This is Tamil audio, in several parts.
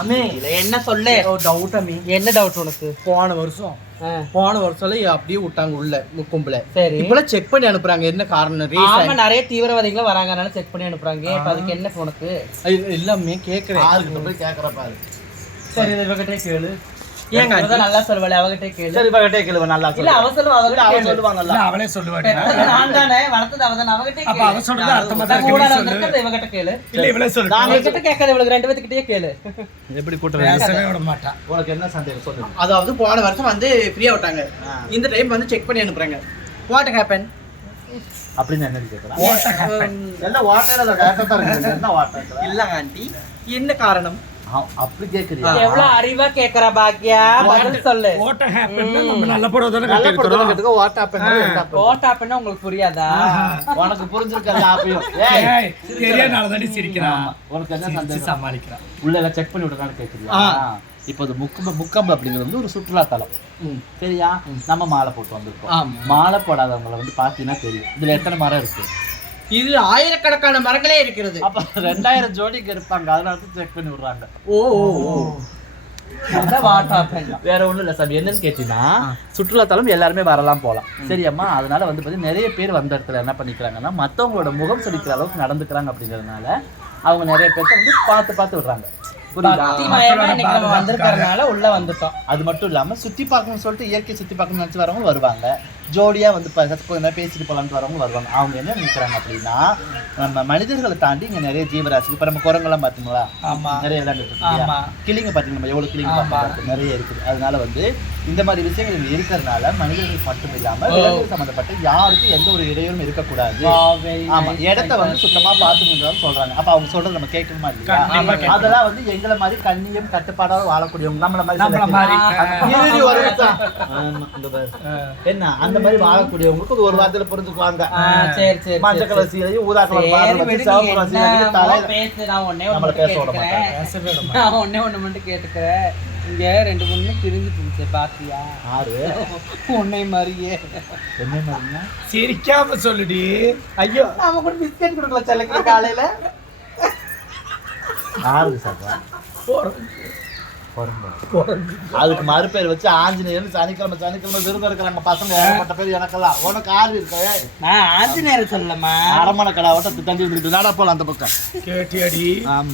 அமே என்ன சொல்லு? ஒரு டவுட் அம்மி என்ன டவுட் உனக்கு? போன வருஷம். போன வருஷம்ல அப்படியே விட்டாங்க உள்ள கும்பல. சரி. இப்பெல்லாம் செக் பண்ணி அனுப்புறாங்க என்ன காரணம் ஆமா ரீசன் நிறைய தீவிரவாதிகளும் வராங்க அதனால செக் பண்ணி அனுப்புறாங்க. இப்ப அதுக்கு என்ன உனக்கு எல்லாமே கேக்குறேன். ஆளுகிட்ட போய் கேக்குற பாரு. சரி இது கேளு. ஏங்க நல்லா சொல்லுவாள் அவகிட்டே கேளு. சரி நல்லா இல்ல அவ சொல்லுவா அவகிட்ட அவன் கேளு. சொல்லுவாங்கல்ல அவளே சொல்லுவாடி நான் தானே வளர்த்தது அவ தானே அவகிட்டே கேளு. அவ சொல்றது அர்த்தமா தான் நம்ம கூட இருக்கு. சொல்லு. வந்திருக்கிறது இவகிட்ட கேளு. இல்ல இவளே சொல்லு. நான் கிட்ட கேட்காத இவளுக்கு ரெண்டு பேத்துக்கிட்டே கேளு. எப்படி கூட்டம் பேசவே விட மாட்டா. உனக்கு என்ன சந்தேகம்? சொல்லு. அதாவது போன வருஷம் வந்து ஃப்ரீயா விட்டாங்க. இந்த டைம் வந்து செக் பண்ணி அனுப்புறாங்க. வாட் ஹேப்பன் அப்படின்னு என்ன ஆண்டி. என்ன காரணம்? அப்படி கேக்குறியா? எவ்வளவு அறிவா கேக்குறா பாக்கியா பதில் சொல்லு. ஓட்ட ஹேப்பன் நம்ம நல்ல படம் தானே இருக்கிறோம் கேட்டுக்கோ வாட் ஹேப்பன் ஓட்டா பண்ணா உங்களுக்கு புரியாதா? உனக்கு புரிஞ்சிருக்கல அப்பயும் ஏய் ஏய் தெரியனால தாண்டி சிரிக்கிறான். உனக்கு என்ன சந்தேகம்? சமாளிக்கிறான். உள்ள எல்லாம் செக் பண்ணி விட்டுறான்னு கேக்குறியா. இப்போ இது முக்கம்பு முக்கம்பு அப்படிங்கிறது வந்து ஒரு சுற்றுலா தலம். சரியா? நம்ம மாலை போட்டு வந்திருக்கோம். மாலை போடாதவங்களை வந்து பாத்தீங்கன்னா தெரியும். இதுல எத்தனை மரம் இருக்கு? இதுல ஆயிரக்கணக்கான மரங்களே இருக்கிறது. அப்ப ரெண்டாயிரம் ஜோடிக்கு இருப்பாங்க அதனால செக் பண்ணி விடுறாங்க. ஓ ஓ வேற ஒண்ணும் இல்ல சாமி. என்னன்னு கேட்டீங்கன்னா சுற்றுலாத்தலம் எல்லாருமே வரலாம் போலாம் சரியாம்மா? அதனால வந்து பாத்தீங்கன்னா நிறைய பேர் வந்த இடத்துல என்ன பண்ணிக்கிறாங்கன்னா மத்தவங்களோட முகம் சுளிக்கிற அளவுக்கு நடந்துக்கிறாங்க அப்படிங்கறதுனால அவங்க நிறைய பேர்த்த வந்து பார்த்து பார்த்து விடுறாங்க. வந்திருக்கறதுனால உள்ள வந்துட்டோம். அது மட்டும் இல்லாம சுத்தி பார்க்கணும்னு சொல்லிட்டு இயற்கை சுத்தி பார்க்கணும்னு நினைச்சு வரவங்க வருவாங்க. ஜோடியா வந்து ப- கொஞ்ச நேரம் பேசிட்டு போலாம்னு வரவங்க வருவாங்க. அவங்க என்ன நினைக்கிறாங்க அப்படின்னா நம்ம மனிதர்களை தாண்டி இங்க நிறைய ஜீவராசி இப்ப நம்ம குரங்கெல்லாம் பாத்தீங்களா ஆமா. நிறைய விளையாண்டுட்டு இருக்கு ஆமா. இல்லையா? கிளிங்க பாத்தீங்க நம்ம எவ்வளவு கிளிங்க நிறைய இருக்குது. அதனால வந்து இந்த மாதிரி விஷயங்கள் இங்க இருக்கிறதுனால மனிதர்களுக்கு மட்டும் இல்லாம விலங்குகள் சம்பந்தப்பட்ட யாருக்கும் எந்த ஒரு இடையூறும் இருக்கக்கூடாது. ஆமா. இடத்த வந்து சுத்தமா பாத்துக்கணும் சொல்றாங்க. அப்ப அவங்க சொல்றது நம்ம கேட்கணுமா இல்லையா. அதெல்லாம் வந்து எங்களை மாதிரி கண்ணியம் கட்டுப்பாடோட வாழக்கூடியவங்க நம்மள மாதிரி. என்ன? அந்த மாதிரி வாழக்கூடியவங்களுக்கு ஒரு வாரத்துல புரிஞ்சுக்குவாங்க. சரி சரி மஞ்சள் கலர் சீலையும் ஊதா கலர் சிவப்பு கலர் சீலை கட்டி என்னமோ தலையில பேசு நான் பேச விட கேட்டுக்கிறேன் நான் ஒண்ணே ஒண்ணு மட்டும் கேட்டுக்கிறேன். இங்க ரெண்டு மூணு பிரிஞ்சு பிரிஞ்சு பாத்தியா? ஆறு உன்னை மாதிரியே. என்ன மாதிரின்னா சிரிக்காம சொல்லுடி. ஐயோ. நாம கூட பிஸ்கட் கொடுக்கல செல்லக்கிற காலையில. ஆறு சாப்பா போறோம். அதுக்கு மறுபேர் வச்சு ஆஞ்சநேயர் சனிக்கிழமை சனிக்கிழமை விருது எடுக்கிறாங்க பசங்க ஏகப்பட்ட பேர் எனக்கெல்லாம். உனக்கு ஆறு இருக்கு. நான் ஆஞ்சநேயர் சொல்லமா அரமண கடை ஓட்ட தள்ளி விட்டுட்டு நாடா போலாம் அந்த பக்கம். கேட்டியாடி.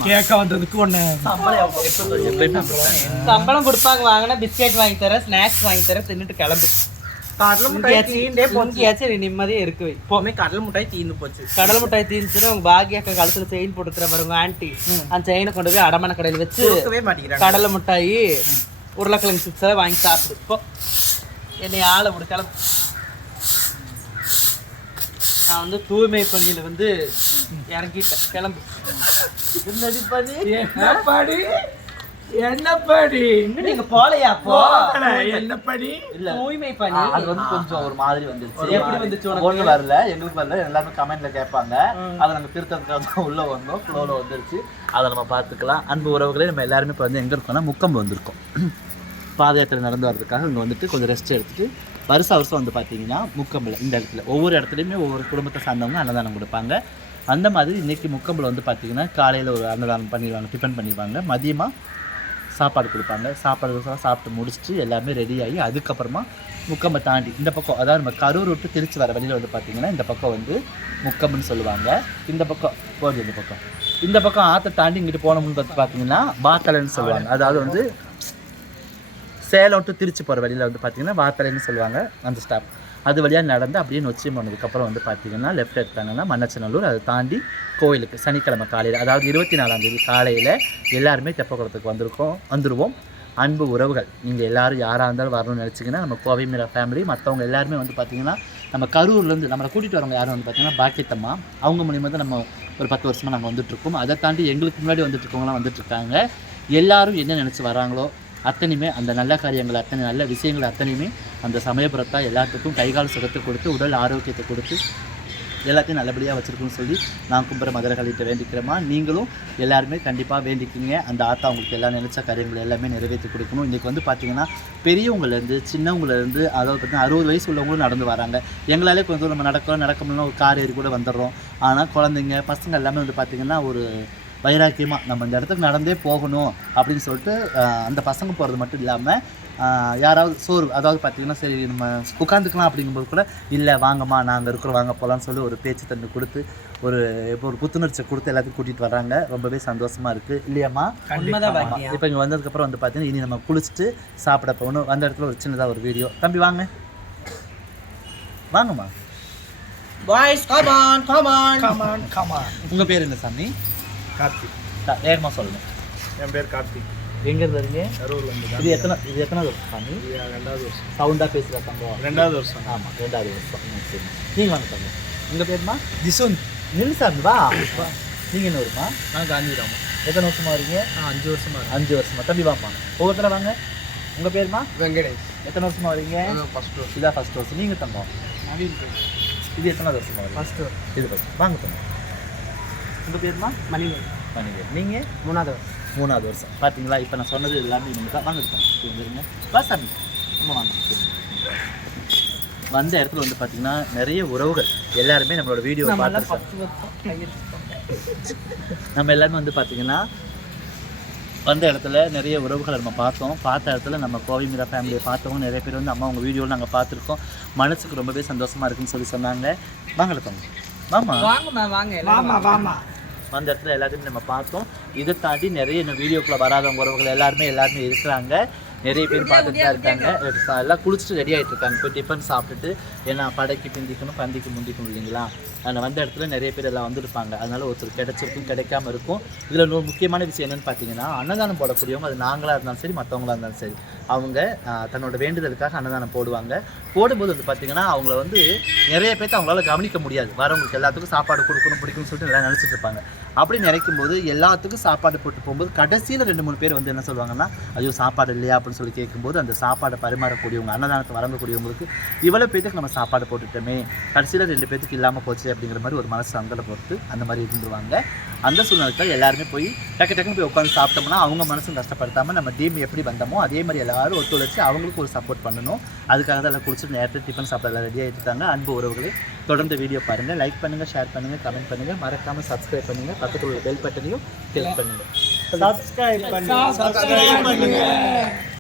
கேட்க வந்ததுக்கு ஒண்ணு. சம்பளம் கொடுப்பாங்க வாங்கினா பிஸ்கெட் வாங்கி தரேன் ஸ்நாக்ஸ் வாங்கி தரேன் தின்னுட்டு கிளம்பு. கடலை மிட்டாய் தீண்டே போச்சு. இங்கேயாச்சும் நீ நிம்மதியா இருக்கு வை எப்பவுமே கடலை மிட்டாய் தீந்து போச்சு. கடல் மிட்டாய் தீந்துச்சுன்னா உங்க பாக்கியாக்க கழுத்துல செயின் போட்டுக்கிற பாருங்க ஆண்டி. அந்த செயினை கொண்டு போய் அடமான கடையில் வச்சு கடலை மிட்டாய் உருளைக்கிழங்கு சிப்ஸ் வாங்கி சாப்பிடு. இப்போ என்னை ஆளை விடு கிளம்பு. நான் வந்து தூய்மை பணியில வந்து இறங்கிட்டேன். கிளம்பு. என்னடி பண்ணி என்ன படி என்ன படி இன்னும் நீங்க போலையா போ போகல, என்ன படி இல்ல. தூய்மை அது வந்து கொஞ்சம் ஒரு மாதிரி வந்துருச்சு. எப்படி வந்துச்சு? ஒண்ணு வரல எங்களுக்கு வரல. எல்லாருமே கமெண்ட்ல கேட்பாங்க. அதை நாங்க திருத்தத்துக்காக உள்ள வந்தோம். ஃப்ளோல வந்துருச்சு. அதை நம்ம பார்த்துக்கலாம். அன்பு உறவுகளே நம்ம எல்லாருமே இப்போ வந்து எங்க இருக்கோம்னா முக்கம்பு வந்திருக்கோம். பாத யாத்திரை நடந்து வர்றதுக்காக இங்க வந்துட்டு கொஞ்சம் ரெஸ்ட் எடுத்துட்டு வருஷ வருஷம் வந்து பார்த்தீங்கன்னா முக்கம்பில் இந்த இடத்துல. ஒவ்வொரு இடத்துலையுமே ஒவ்வொரு குடும்பத்தை சார்ந்தவங்க அன்னதானம் கொடுப்பாங்க. அந்த மாதிரி இன்னைக்கு முக்கம்பில் வந்து பார்த்தீங்கன்னா காலையில் ஒரு அன்னதானம் பண்ணிடுவாங்க டிஃபன் பண்ணிடுவாங்க. மதியமாக சாப்பாடு கொடுப்பாங்க. சாப்பாடு சாப்பிட்டு முடிச்சுட்டு எல்லாமே ரெடி ஆகி அதுக்கப்புறமா முக்கம்பை தாண்டி இந்த பக்கம் அதாவது நம்ம கரூர் விட்டு திருச்சி வர வழியில் வந்து பார்த்தீங்கன்னா இந்த பக்கம் வந்து முக்கம்னு சொல்லுவாங்க. இந்த பக்கம் போகுது இந்த பக்கம். இந்த பக்கம் ஆற்றை தாண்டி இங்கிட்டு போனோம்னு பார்த்து பார்த்தீங்கன்னா பாத்தலைன்னு சொல்லுவாங்க. அதாவது வந்து சேலம் டு திருச்சி போகிற வழியில் வந்து பார்த்தீங்கன்னா வாத்தலைன்னு சொல்லுவாங்க அந்த ஸ்டாப் அது வழியாக நடந்து அப்படியே நொச்சியம் போனதுக்கப்புறம் வந்து பார்த்தீங்கன்னா லெஃப்ட் எடுத்தாங்கன்னா மன்னச்சநல்லூர் அதை தாண்டி கோயிலுக்கு சனிக்கிழமை காலையில் அதாவது இருபத்தி நாலாம் தேதி காலையில் எல்லாருமே தெப்பக்குளத்துக்கு வந்திருக்கோம் வந்துடுவோம் அன்பு உறவுகள். நீங்கள் எல்லாரும் யாராக இருந்தாலும் வரணும்னு நினச்சிங்கன்னா நம்ம கோவை மீரா ஃபேமிலி மற்றவங்க எல்லாருமே வந்து பார்த்திங்கன்னா நம்ம கரூர்லேருந்து நம்மளை கூட்டிகிட்டு வரவங்க யாரும் வந்து பார்த்தீங்கன்னா பாக்கியத்தம்மா. அவங்க மூலியமாக தான் நம்ம ஒரு பத்து வருஷமாக நாங்கள் வந்துட்டுருக்கோம். அதை தாண்டி எங்களுக்கு முன்னாடி வந்துட்டுருக்கவங்களாம் வந்துட்டுருக்காங்க. எல்லாரும் என்ன நினச்சி வராங்களோ அத்தனையுமே அந்த நல்ல காரியங்கள் அத்தனை நல்ல விஷயங்கள் அத்தனையுமே அந்த சமயபுரத்தா எல்லாத்துக்கும் கைகால் சுகத்தை கொடுத்து உடல் ஆரோக்கியத்தை கொடுத்து எல்லாத்தையும் நல்லபடியாக வச்சுருக்குன்னு சொல்லி நான் கும்புற மதுரகளிட்ட வேண்டிக்கிறேமா நீங்களும் எல்லாருமே கண்டிப்பாக வேண்டிக்கிங்க. அந்த ஆத்தா உங்களுக்கு எல்லாம் நினைச்ச காரியங்கள் எல்லாமே நிறைவேற்றி கொடுக்கணும். இன்றைக்கி வந்து பார்த்தீங்கன்னா பெரியவங்கலேருந்து சின்னவங்கலேருந்து அதாவது பார்த்தீங்கன்னா அறுபது வயசு உள்ளவங்களும் நடந்து வராங்க. எங்களாலே கொஞ்சம் நம்ம நடக்கிறோம் நடக்க முடியல ஒரு கார் ஏறி கூட வந்துடுறோம். ஆனால் குழந்தைங்க பசங்க எல்லாமே வந்து பார்த்திங்கன்னா ஒரு வைராக்கியமாக நம்ம இந்த இடத்துக்கு நடந்தே போகணும் அப்படின்னு சொல்லிட்டு அந்த பசங்க போகிறது மட்டும் இல்லாமல் யாராவது சோறு அதாவது பார்த்தீங்கன்னா சரி நம்ம உட்காந்துக்கலாம் அப்படிங்கும்போது கூட இல்லை வாங்கம்மா நாங்கள் இருக்கிறோம் வாங்க போகலான்னு சொல்லி ஒரு பேச்சு தண்ணி கொடுத்து ஒரு இப்போ ஒரு புத்துணர்ச்சியை கொடுத்து எல்லாத்தையும் கூட்டிகிட்டு வர்றாங்க. ரொம்பவே சந்தோஷமாக இருக்குது இல்லையாம்மா? இப்போ இங்கே வந்ததுக்கப்புறம் வந்து பார்த்தீங்கன்னா இனி நம்ம குளிச்சுட்டு சாப்பிட போகணும். வந்த இடத்துல ஒரு சின்னதாக ஒரு வீடியோ. தம்பி வாங்க. வாங்கம்மா. Boys come on come on come on come on உங்கள் பேர் என்ன சாமி? கார்த்திக் வேகமாக சொல்லுங்கள் என் பேர் கார்த்திக் எங்கேருந்து வரீங்க? கரூர்ல இருந்து இது எத்தனை இது எத்தனை வருஷம் சாமி? ரெண்டாவது வருஷம். சவுண்டாக பேசுகிற தங்கம் ரெண்டாவது வருஷம். ஆமாம் ரெண்டாவது வருஷம். சரி. நீங்கள் வாங்க தங்கம் உங்கள் பேருமா? திசுன் நில் சாமி வா. நீங்கள் என்ன வருமா நான் காந்திராமன். எத்தனை வருஷமா வரீங்க? அஞ்சு வருஷமா அஞ்சு வருஷமா. தம்பி வாமா ஒவ்வொருத்தர வாங்க. உங்கள் பேருமா? வெங்கடேஷ். எத்தனை வருஷமா வரீங்க? ஃபர்ஸ்ட் வருஷம். இதான் ஃபர்ஸ்ட் வருஷம். நீங்கள் தங்கம் நவீன் இது எத்தனை வருஷமா ஃபர்ஸ்ட் இது வாங்க தங்கம் உங்கள் பேருமா? மணிகள் மணிகர் நீங்கள் மூணாவது வருஷம். மூணாவது வருஷம். பார்த்தீங்களா இப்போ நான் சொன்னது எல்லாமே நீங்கள் தான் வாங்க இருக்கோம் வந்துருங்க வா சாமி நம்ம வாங்க வந்த இடத்துல வந்து பார்த்தீங்கன்னா நிறைய உறவுகள். எல்லாருமே நம்மளோட வீடியோ நம்ம எல்லாருமே வந்து பார்த்தீங்கன்னா வந்த இடத்துல நிறைய உறவுகளை நம்ம பார்த்தோம். பார்த்த இடத்துல நம்ம கோவை மீரா ஃபேமிலியை பார்த்தவங்க நிறைய பேர் வந்து அம்மா உங்கள் வீடியோவில் நாங்கள் பார்த்துருக்கோம். மனசுக்கு ரொம்பவே சந்தோஷமா இருக்குன்னு சொல்லி சொன்னாங்க. வாங்கல தம்பி வாமா வாங்கம்மா வாங்க வாமா வாமா வந்த இடத்துல எல்லாத்தையும் நம்ம பார்த்தோம். இதை தாண்டி நிறைய இன்னும் வீடியோக்குள்ளே வராதவங்க உறவுகள் எல்லாருமே எல்லாருமே இருக்கிறாங்க. நிறைய பேர் பார்த்துட்டு தான் இருக்காங்க. எல்லாம் குளிச்சுட்டு ரெடி ஆகிட்டு இருக்காங்க. போய் டிஃபன் சாப்பிட்டுட்டு ஏன்னா படைக்கு பிந்திக்கணும் பந்திக்கு முந்திக்கணும் இல்லைங்களா? அதில் வந்த இடத்துல நிறைய பேர் எல்லாம் வந்திருப்பாங்க. அதனால ஒருத்தர் கிடைச்சிருக்கும் கிடைக்காம இருக்கும். இதில் இன்னொரு முக்கியமான விஷயம் என்னன்னு பார்த்தீங்கன்னா அன்னதானம் போடக்கூடியவங்க அது நாங்களாக இருந்தாலும் சரி மற்றவங்களா இருந்தாலும் சரி அவங்க தன்னோட வேண்டுதலுக்காக அன்னதானம் போடுவாங்க. போடும்போது வந்து பார்த்தீங்கன்னா அவங்கள வந்து நிறைய பேர்த்த அவங்களால கவனிக்க முடியாது. வரவங்களுக்கு எல்லாத்துக்கும் சாப்பாடு கொடுக்கணும் பிடிக்கும்னு சொல்லிட்டு எல்லாம் நினச்சிட்டு இருப்பாங்க. அப்படி நினைக்கும் போது எல்லாத்துக்கும் சாப்பாடு போட்டு போகும்போது கடைசியில் ரெண்டு மூணு பேர் வந்து என்ன சொல்லுவாங்கன்னா ஐயோ சாப்பாடு இல்லையா? அப்படின்னு சொல்லி கேட்கும்போது அந்த சாப்பாடை பரிமாறக்கூடியவங்க அன்னதானத்தை வழங்கக்கூடியவங்களுக்கு இவ்வளோ பேத்துக்கு நம்ம சாப்பாடு போட்டுட்டோமே. கடைசியில் ரெண்டு பேத்துக்கு இல்லாமல் போச்சு அப்படிங்கிற மாதிரி ஒரு மனசு அந்தல பொறுத்து அந்த மாதிரி இருந்துருவாங்க. அந்த சூழ்நிலைக்கு எல்லாருமே போய் டக்கு டக்குன்னு போய் உட்காந்து சாப்பிட்டோம்னா அவங்க மனசும் கஷ்டப்படுத்தாமல் நம்ம டீம் எப்படி வந்தோமோ அதே மாதிரி எல்லாரும் ஒத்துழைச்சு அவங்களுக்கு ஒரு சப்போர்ட் பண்ணணும். அதுக்காக தான் எல்லாம் குடிச்சிட்டு நேரத்தில் டிஃபன் சாப்பிட எல்லாம் ரெடி ஆகிட்டு இருக்காங்க. அன்பு உறவுகளே தொடர்ந்து வீடியோ பாருங்கள் லைக் பண்ணுங்கள் ஷேர் பண்ணுங்கள் கமெண்ட் பண்ணுங்கள் மறக்காமல் சப்ஸ்கிரைப் பண்ணுங்கள் பக்கத்தில் உள்ள பெல் பட்டனையும் கிளிக் பண்ணுங்கள் சப்ஸ்கிரைப் பண்ணுங்கள் சப்ஸ்கிரைப் பண்ணுங்க.